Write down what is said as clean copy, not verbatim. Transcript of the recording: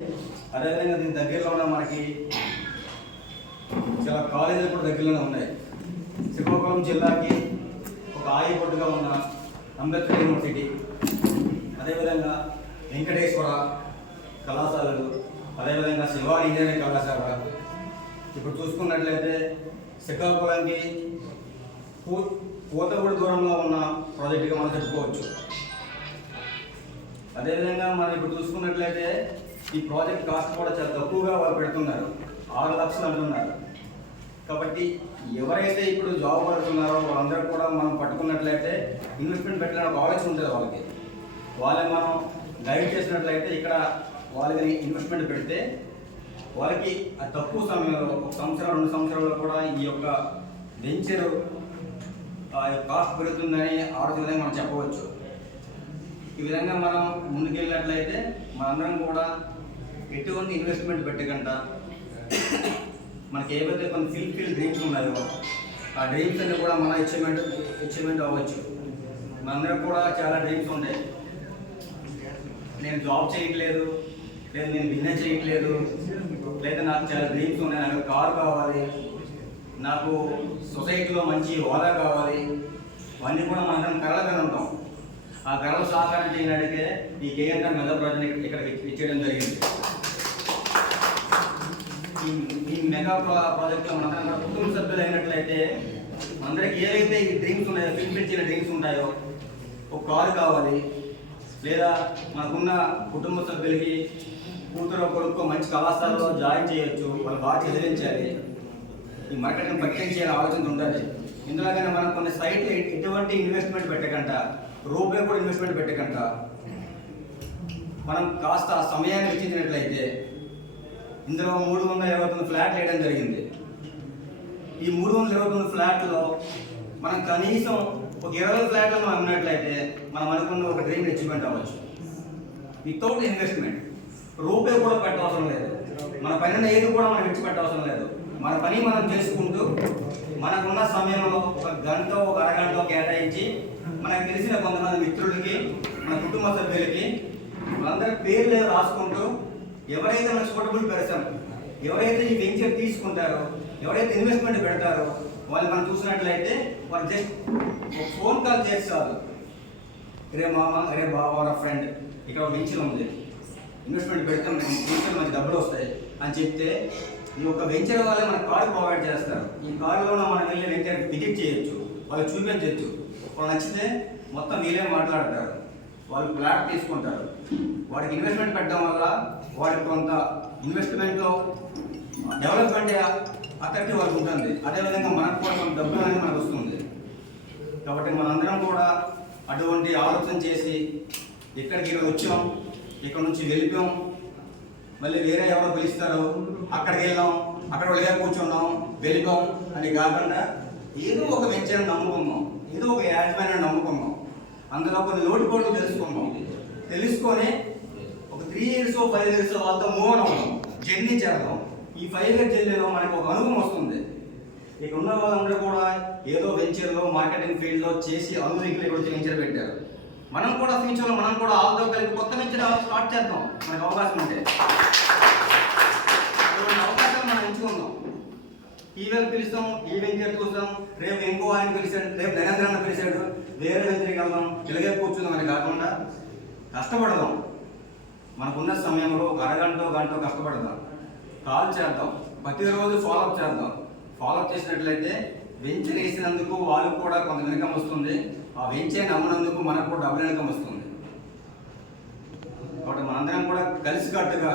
అదేవిధంగా దీని దగ్గరలో ఉన్న మనకి చాలా కాలేజీలు కూడా దగ్గరలోనే ఉన్నాయి. శ్రీకాకుళం జిల్లాకి ఒక ఆయుపట్టుగా ఉన్న అంబేద్కర్ యూనివర్సిటీ, అదేవిధంగా వెంకటేశ్వర కళాశాలలు, అదేవిధంగా శివ ఇంజనీరింగ్ కళాశాల. ఇప్పుడు చూసుకున్నట్లయితే శ్రీకాకుళంకి కోతగూడ దూరంలో ఉన్న ప్రాజెక్టుగా మనం చెప్పుకోవచ్చు. అదేవిధంగా మనం ఇప్పుడు చూసుకున్నట్లయితే ఈ ప్రాజెక్ట్ కాస్ట్ కూడా చాలా తక్కువగా వాళ్ళు పెడుతున్నారు, 6 లక్షలు అంటున్నారు. కాబట్టి ఎవరైతే ఇప్పుడు జాబ్ పడుతున్నారో వాళ్ళందరూ కూడా మనం పట్టుకున్నట్లయితే ఇన్వెస్ట్మెంట్ పెట్టడానికి ఆలోచన ఉంటుంది వాళ్ళని మనం గైడ్ చేసినట్లయితే ఇక్కడ వాళ్ళకి ఇన్వెస్ట్మెంట్ పెడితే వాళ్ళకి తక్కువ సమయంలో 1 సంవత్సరం 2 సంవత్సరాల్లో కూడా ఈ యొక్క వెంచర్ కాస్ట్ పెరుగుతుందని ఆలోచన మనం చెప్పవచ్చు. ఈ విధంగా మనం ముందుకెళ్ళినట్లయితే మనందరం కూడా ఎటువంటి ఇన్వెస్ట్మెంట్ పెట్టకుండా మనకి ఏవైతే కొన్ని ఫిల్ డ్రీమ్స్ ఉన్నాయో ఆ డ్రీమ్స్ అన్ని కూడా మన అచీవ్మెంట్ అవ్వచ్చు. మనందరం కూడా చాలా డ్రీమ్స్ ఉంటాయి. నేను జాబ్ చేయట్లేదు, లేదా నేను బిజినెస్ చేయట్లేదు, లేదా నాకు చాలా డ్రీమ్స్ ఉన్నాయి, నాకు కారు కావాలి, నాకు సొసైటీలో మంచి హోదా కావాలి, అవన్నీ కూడా మనందరం కళలుగానే ఉంటాం. ఆ కళలు సాకారం చేయడానికే ఈ కేఎన్ఆర్ మెగా ప్రాజెక్ట్ ఇక్కడ ఇచ్చేయడం జరిగింది. ఈ మెగా ప్రాజెక్ట్లో మనందరం కూడా కుటుంబ సభ్యులు అయినట్లయితే అందరికి ఏవైతే ఈ డ్రీమ్స్ ఉన్నాయో, పిలిపించిన డ్రీమ్స్ ఉంటాయో, ఒక కారు కావాలి, లేదా మనకున్న కుటుంబ సభ్యులకి కూతురు కొడుకు మంచి కళాశాలలో జాయిన్ చేయొచ్చు, వాళ్ళు బాగా చదివించాలి, ఈ మార్కెట్ని పట్టించేయాలి ఆలోచన ఉండాలి. ఇందులోగానే మనం కొన్ని సైట్లు ఎటువంటి ఇన్వెస్ట్మెంట్ పెట్టకుండా, రూపాయి కూడా ఇన్వెస్ట్మెంట్ పెట్టకుండా మనం కాస్త సమయాన్ని వెచ్చించినట్లయితే ఇందులో 329 ఫ్లాట్లు వేయడం జరిగింది. ఈ 329 ఫ్లాట్లో మనం కనీసం ఒక 20 ఫ్లాట్లు మనం అమ్మినట్లయితే మనం అనుకున్న ఒక డ్రీమ్ అచీవ్మెంట్ అవ్వచ్చు. వితౌట్ ఇన్వెస్ట్మెంట్ రూపాయి కూడా పెట్టవసరం లేదు, మన పైన ఏది కూడా మనం విడిచిపెట్టవసరం లేదు. మన పని మనం చేసుకుంటూ మనకున్న సమయంలో 1 గంట 1 అరగంట కేటాయించి మనకు తెలిసిన కొంతమంది మిత్రులకి, మన కుటుంబ సభ్యులకి వాళ్ళందరి పేర్లు రాసుకుంటూ ఎవరైతే మన సూటబుల్ పర్సన్, ఎవరైతే ఈ వెంచర్ తీసుకుంటారో, ఎవరైతే ఇన్వెస్ట్మెంట్ పెడతారో వాళ్ళు మనం చూసినట్లయితే వాళ్ళు జస్ట్ ఒక ఫోన్ కాల్ చేస్తారు, రే మామ, రే బాబా, ఫ్రెండ్, ఇక్కడ ఒక వెంచర్ ఉంది, ఇన్వెస్ట్మెంట్ పెడితే వెంచర్ మనకి డబ్బులు వస్తాయి అని చెప్తే ఈ యొక్క వెంచర్ వాళ్ళే మనకు కార్డు ప్రొవైడ్ చేస్తారు. ఈ కార్డులో మనం వెళ్ళి వెంచర్ విజిట్ చేయొచ్చు, వాళ్ళు చూపించవచ్చు. వాళ్ళు నచ్చితే మొత్తం వీళ్ళే మాట్లాడతారు, వాళ్ళు ఫ్లాట్ తీసుకుంటారు. వాడికి ఇన్వెస్ట్మెంట్ పెట్టడం వల్ల వాడికి కొంత ఇన్వెస్ట్మెంట్లో డెవలప్మెంట్ అక్కడికి వాళ్ళకి ఉంటుంది. అదేవిధంగా మనకు కూడా కొంత డబ్బులు అనేది మనకు వస్తుంది. కాబట్టి మనందరం కూడా అటువంటి ఆలోచన చేసి ఇక్కడికి వచ్చాం, ఇక్కడ నుంచి వెళ్ళిపోయాం, మళ్ళీ వేరే ఎవరో పిలుస్తారు అక్కడికి వెళ్ళాం, అక్కడ వాళ్ళగా కూర్చున్నాం, వెళ్ళిపోం అని కాకుండా ఏదో ఒక వెంచర్ నమ్ముకున్నాం, ఏదో ఒక యాజమాన్యాన్ని నమ్ముకున్నాం, అందులో కొన్ని లోటుపాట్లు తెలుసుకొని ఒక 3 years 5 years వాళ్ళతో మూవ్ అవుతాం, జర్నీ చేద్దాం. ఈ 5 year జర్నీలో మనకు ఒక అనుభవం వస్తుంది. ఇక్కడ ఉన్న వాళ్ళందరూ కూడా ఏదో వెంచర్లో మార్కెటింగ్ ఫీల్డ్లో చేసి అనుభవికులు ఇక్కడ వచ్చి వెంచర్ పెట్టారు. మనం కూడా ఫ్యూచర్లో మనం కూడా ఆల్తో కలిపి కొత్త వెంచర్ స్టార్ట్ చేద్దాం, మనకు అవకాశం ఉంటే. అటువంటి అవకాశాలు మనం ఎంచుకుందాం. ఈవేళ పిలుస్తాం, ఈ వెంచర్ చూస్తాం, రేపు ఇంకో ఆయన పిలిచాడు, రేపు నరేంద్ర అన్న పిలిచాడు, వేరే వెంచర్కి వెళ్దాం, ఇలాగే కూర్చుందాం అని కాకుండా కష్టపడదాం. మనకున్న సమయంలో ఒక అరగంట గంట కష్టపడదాం, కాల్ చేద్దాం, ప్రతిరోజు ఫాలోఅప్ చేద్దాం. ఫాలోఅప్ చేసినట్లయితే వెంచర్ వేసినందుకు వాళ్ళకు కూడా కొంత ఇన్కమ్ వస్తుంది, ఆ వెంచర్ నమ్మినందుకు మనకు కూడా డబుల్ ఇన్కమ్ వస్తుంది. కాబట్టి మనందరం కూడా కలిసికట్టుగా